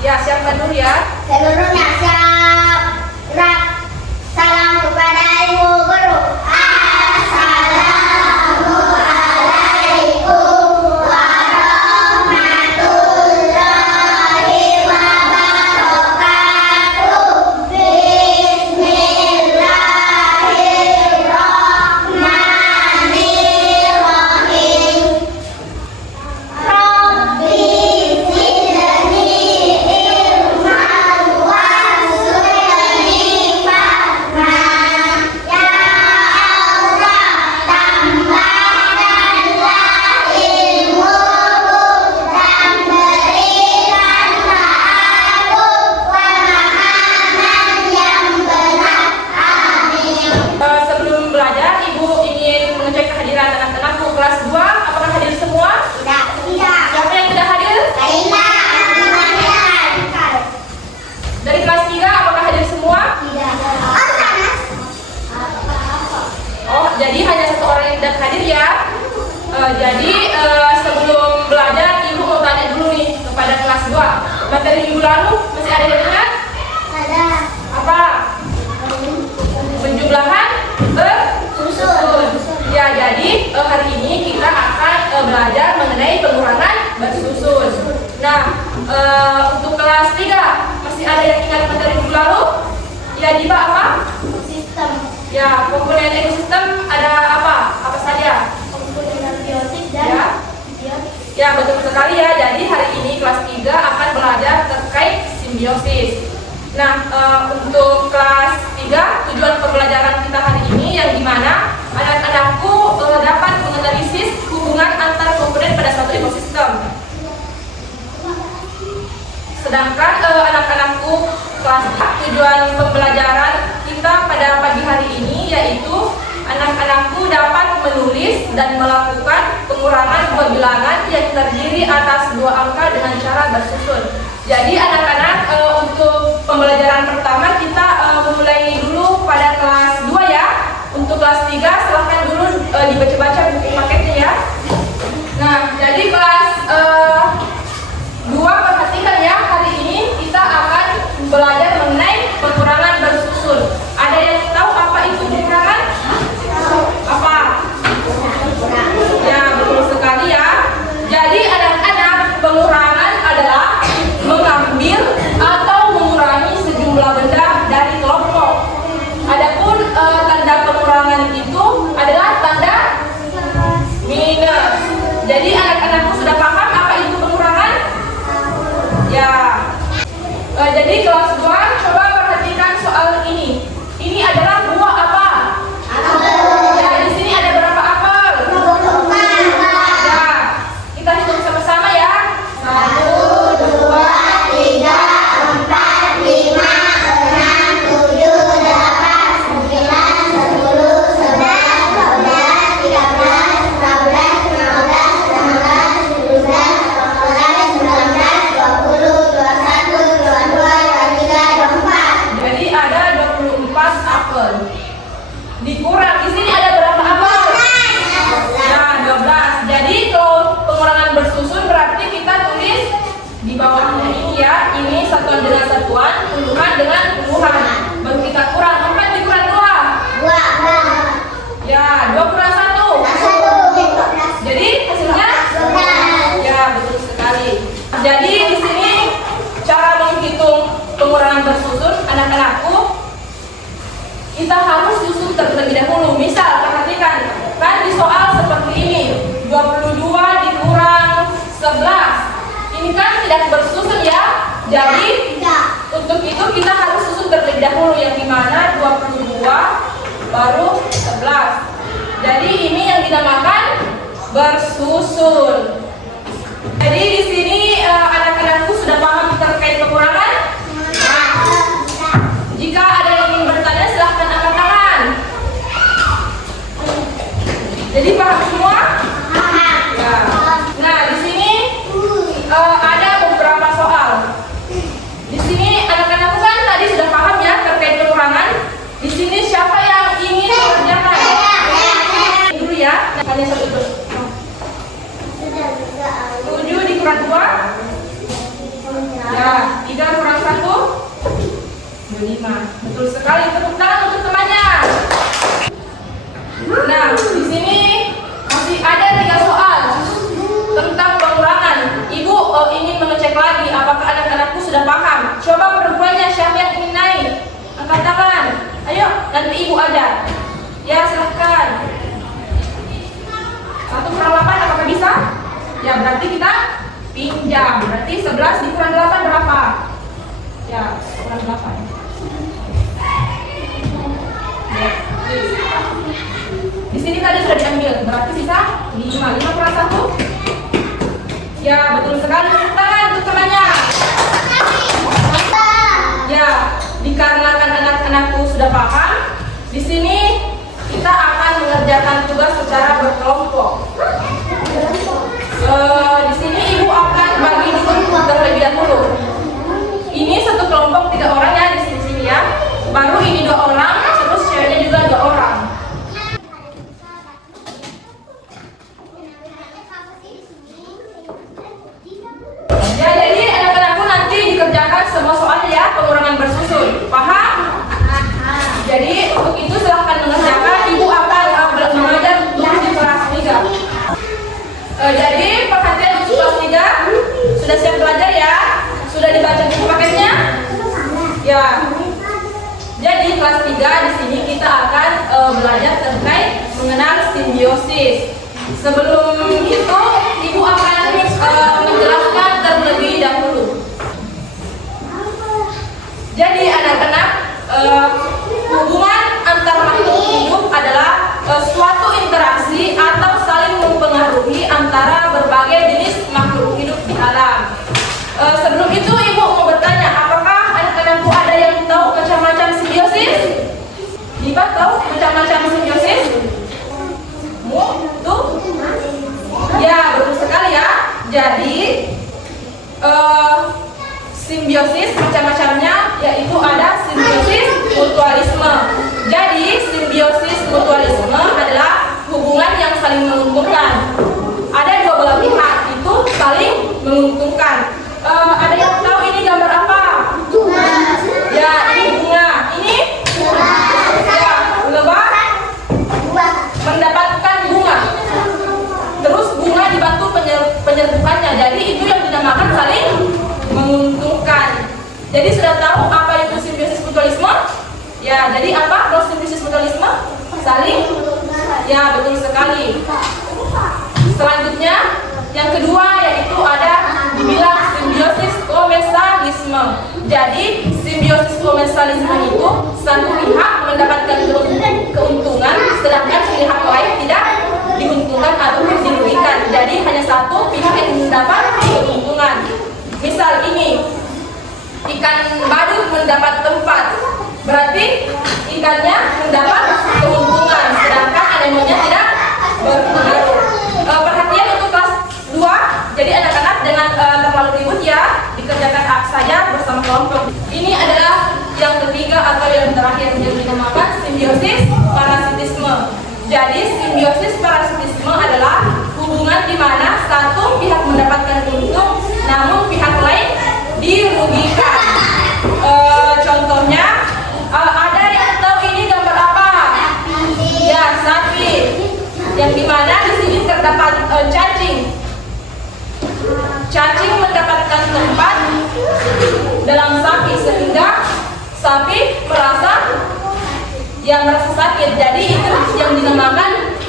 Ya, siapkan dulu ya. Seluruhnya siap. Gerak. Salam kepada ibu guru. Assalamualaikum warahmatullahi wabarakatuh. Bismillahirrahmanirrahim. Rabbi zidni ilman warzuqni fahman. Ya Allah, tambahkanlah ilmuku dan berikanlah aku pemahaman yang benar. Amin. Sebelum belajar, Ibu ingin mengecek kehadiran anak-anakku kelas 2. Apakah hadir semua? Tidak. Siapa yang tidak hadir? Tidak. Dari kelas 3, apakah hadir semua? Oh, jadi hanya satu orang yang tidak hadir ya. Jadi sebelum belajar, Ibu mau tanya dulu nih kepada kelas 2. Materi minggu lalu masih ada yang ingat? Ada. Apa? Penjumlahan bersusun. Ya, jadi hari ini kita akan belajar mengenai pengurangan bersusun. Nah, untuk kelas 3 masih ada yang ingat materi minggu lalu? Ya, Diba apa? Sistem Ya, komponen ekosistem ada apa? Apa saja? komponen biotik Ya. dan biotik. Ya, betul sekali ya. Jadi hari ini kelas 3 akan belajar terkait simbiosis. Nah, untuk kelas 3 tujuan pembelajaran kita hari ini yang dimana anak-anakku dapat menganalisis hubungan antar komponen pada suatu ekosistem. Sedangkan anak-anakku kelas 4, tujuan pembelajaran kita pada pagi hari ini yaitu anak-anakku dapat menulis dan melakukan pengurangan buah bilangan yang terdiri atas 2 angka dengan cara bersusun. Jadi anak-anak untuk pembelajaran pertama kita memulai dulu pada kelas 2 ya. Untuk kelas 3 silahkan dulu dibaca-baca buku paketnya ya. Nah, jadi kelas 2 perhatikan ya, hari ini kita akan belajar mengenai pengurangan bersusun. Ada yang tahu apa itu pengurangan? Apa? Ya, betul sekali ya. Jadi anak-anak, pengurangan adalah mengambil atau mengurangi sejumlah benda dari kelompok. Adapun tanda pengurangan itu adalah tanda minus. Jadi anak-anakku sudah paham apa itu pengurangan? Ya. Jadi kelas 2 coba perhatikan soal ini. Ini adalah buah apa? Ya, di sini ada berapa apel? Ya. Kita hitung sama-sama ya. 1, 2, 3, 4, 5, 6, 7, 8, 9, 10, 11, 12, 13, 14, 15, 16, 17, 18, 19, 20, 21, 22, 23, 24. Jadi ada 24 apel. Dikurang di sini ada berapa apel? Ya, 12. Jadi kalau pengurangan bersusun berarti kita tulis di bawahnya ini ya. Ini satuan dengan satuan, puluhan dengan puluhan. Baru kita kurang. 4 dikurang 2. 2, Ya, 2 kurang 1. 1, Jadi hasilnya? 12. Ya, betul sekali. Jadi di sini cara menghitung pengurangan bersusun anak-anakku, kita harus susun terlebih dahulu. Misal, perhatikan, kan di soal seperti ini, 22 dikurang 11. Ini kan tidak bersusun ya. Jadi untuk itu kita harus susun terlebih dahulu, yang dimana 22 baru 11. Jadi ini yang dinamakan bersusun. Jadi di sini anak-anakku sudah paham terkait pengurangan? Jika ada yang ingin bertanya silahkan angkat tangan. Jadi paham semua? Ya. Nah, di sini ada beberapa soal. Di sini anak-anakku kan tadi sudah paham ya terkait pengurangan. Di sini siapa yang ingin mengerjakan? Dulu ya. Hanya satu terus. 7 dikurang 2. Ya, 3 sisa? Ya, berarti kita pinjam. Berarti 11 dikurang 8 berapa? Ya, kurang 8. Di sini tadi sudah diambil, berarti sisa 5. 5 kurang 1? Ya, betul sekali. Tepuk tangan untuk temannya. Ya, dikarenakan anak-anakku sudah paham, di sini kita akan mengerjakan tugas secara berkelompok. Di sini ibu akan bagi di kelompok terlebih dahulu. Ini satu kelompok 3 orang ya di sini ya. Baru ini 2 orang, terus ceweknya juga 2 orang. Ya, jadi anak-anakku nanti dikerjakan semua soalnya ya, pengurangan bersusun. Paham? Jadi untuk itu silahkan mengerjakan. Ibu akan mengajar untuk di kelas 3. Jadi perhatian untuk kelas 3 sudah siap belajar ya? Sudah dibaca buku paketnya? Ya. Jadi kelas 3 di sini kita akan belajar terkait mengenal simbiosis. Sebelum itu ibu akan menjelaskan terlebih dahulu. Jadi anak-anak, hubungan antar makhluk hidup adalah suatu interaksi atau saling mempengaruhi antara berbagai jenis makhluk hidup di alam. Sebelum itu ibu mau bertanya, apakah anak-anakku ada yang tahu macam-macam simbiosis? Ibu tahu macam-macam simbiosis? Tuh? Ya, betul sekali ya. Jadi simbiosis macam-macamnya, yaitu ada simbiosis mutualisme. Jadi simbiosis mutualisme adalah hubungan yang saling menguntungkan. Ada dua belah pihak itu saling menguntungkan. Ada yang tahu ini gambar apa? Bunga. Ya, ini bunga. Ini? Ya, lebah mendapatkan bunga. Terus bunga dibantu penyerbukannya. Jadi itu yang dinamakan saling menguntungkan. Jadi sudah tahu apa itu simbiosis mutualisme? Ya, jadi apa kalau simbiosis mutualisme? Saling? Ya, betul sekali. Selanjutnya, yang kedua yaitu ada dibilang simbiosis komensalisme. Jadi simbiosis komensalisme itu satu pihak mendapatkan keuntungan, sedangkan pihak lain tidak diuntungkan ataupun dirugikan. Jadi hanya satu pihak yang mendapat keuntungan. Misal ini, ikan badut mendapat tempat, berarti ikannya mendapat keuntungan, sedangkan anemonnya tidak berpengaruh. Perhatian untuk kelas 2, jadi anak-anak dengan terlalu ribut ya, dikerjakan saja bersama kelompok. Ini adalah yang ketiga atau yang terakhir yang dinamakan simbiosis parasitisme. Jadi simbiosis parasitisme adalah hubungan di mana satu pihak mendapatkan untung, namun pihak lain dirugikan. Contohnya, ada yang tahu ini gambar apa? Ya, sapi. Yang dimana di sini terdapat cacing. Cacing mendapatkan tempat dalam sapi sehingga sapi merasa sakit. Jadi itu yang dinamakan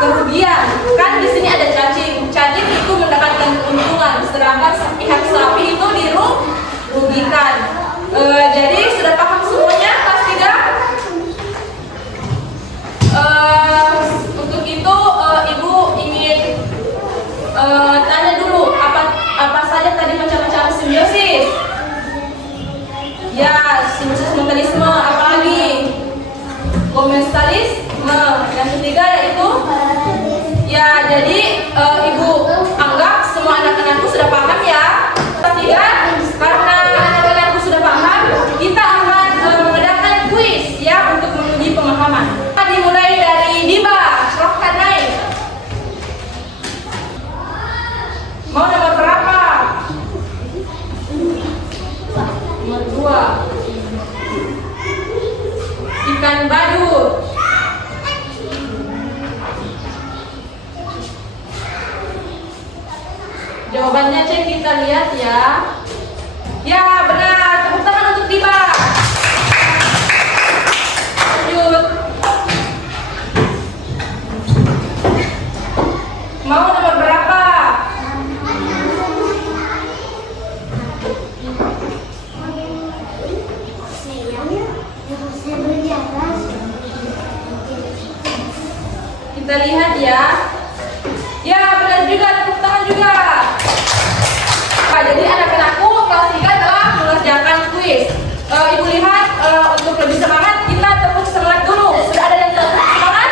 kerugian. Kan di sini ada cacing. Cacing itu mendapatkan keuntungan, sedangkan pihak sapi itu dirugikan. Jadi sudah paham semuanya kelas 3? Untuk itu ibu ingin tanya dulu apa saja tadi macam-macam simbiosis. Ya, simbiosis mutualisme, apalagi komensalisme. Yang ketiga yaitu ya, jadi ibu anggap semua anak-anakku sudah paham ya. Ketiga, karena anak-anakku sudah paham, kita akan mengadakan kuis ya untuk menguji pemahaman. Dimulai dari Diba, silahkan naik. Mau nomor berapa? Nomor 2. Ikan badut. Jawabannya cek kita lihat ya. Ya, benar. Tepuk tangan untuk Diba. Lanjut. Mau nomor berapa? Kita lihat ya. Ya, benar juga, tepuk tangan juga. Nah, jadi anak-anakku kelas 3 telah mengerjakan kuis. Ibu lihat untuk lebih semangat kita tepuk semangat dulu. Sudah ada yang tepuk semangat?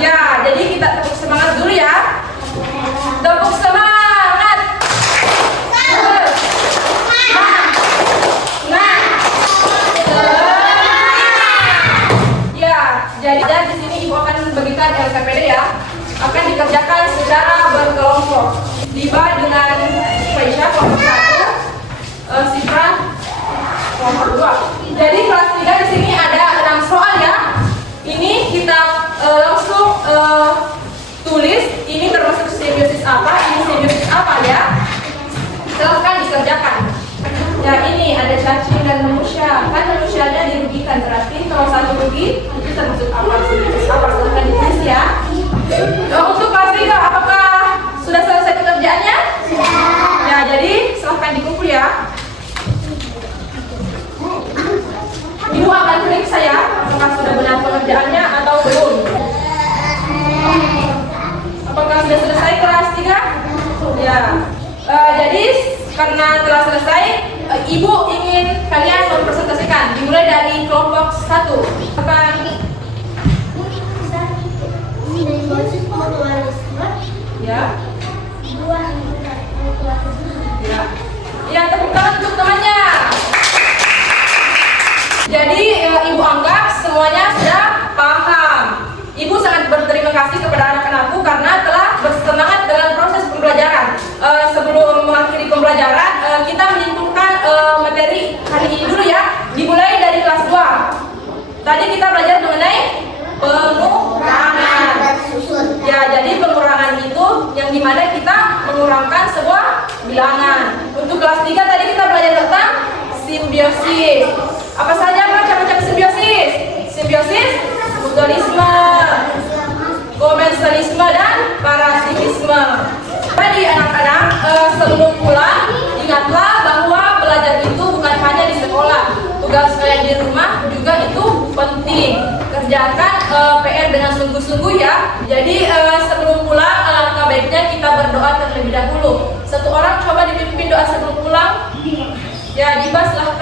Ya, jadi kita tepuk semangat dulu ya. Tepuk semangat. Ya, jadi di sini ibu akan bagikan LKPD ya. Akan dikerjakan secara berkelompok. Liba dengan Faisha kelompok 1, Sifra kelompok 2. Jadi kelas 3 di sini ada 6 soal ya. Ini kita langsung tulis. Ini termasuk simbiosis apa, ini simbiosis apa ya. Silahkan dikerjakan. Ya, ini ada cacing dan manusia. Kan manusianya dirugikan, berarti kalau satu rugi itu termasuk apa, simbiosis apa. Silahkan ditulis ya. Untuk kelas 3 apakah sudah selesai pekerjaannya? Ya, jadi silahkan dikumpul ya. Ibu akan periksa ya, apakah sudah benar pengerjaannya atau belum. Apakah sudah selesai kelas 3? Ya. Jadi karena telah selesai, ibu ingin kalian mempresentasikan. Dimulai dari kelompok 1. Ya. Ya. Ya, tepuk tangan untuk temannya. Jadi ibu anggap semuanya sudah paham. Ibu sangat berterima kasih kepada anak-anakku karena telah bersemangat dalam proses pembelajaran. Sebelum mengakhiri pembelajaran, kita menyimpulkan materi hari ini dulu ya. Dimulai dari kelas 2. Tadi kita belajar mengenai pengurangan. Ya, jadi pengurangan itu yang dimana kita mengurangkan sebuah bilangan. Untuk kelas 3 tadi kita belajar tentang simbiosis. Apa saja macam-macam simbiosis? Simbiosis, mutualisme, komensalisme, dan parasitisme. Jadi anak-anak, sebelum pulang, ingatlah bahwa belajar itu bukan hanya di sekolah. Tugas kalian di rumah juga itu penting. Kerjakan PR dengan sungguh-sungguh ya. Jadi sebelum pulang, alangkah baiknya kita berdoa terlebih dahulu. Satu orang coba dipimpin doa sebelum pulang. Ya, Diba silahkan.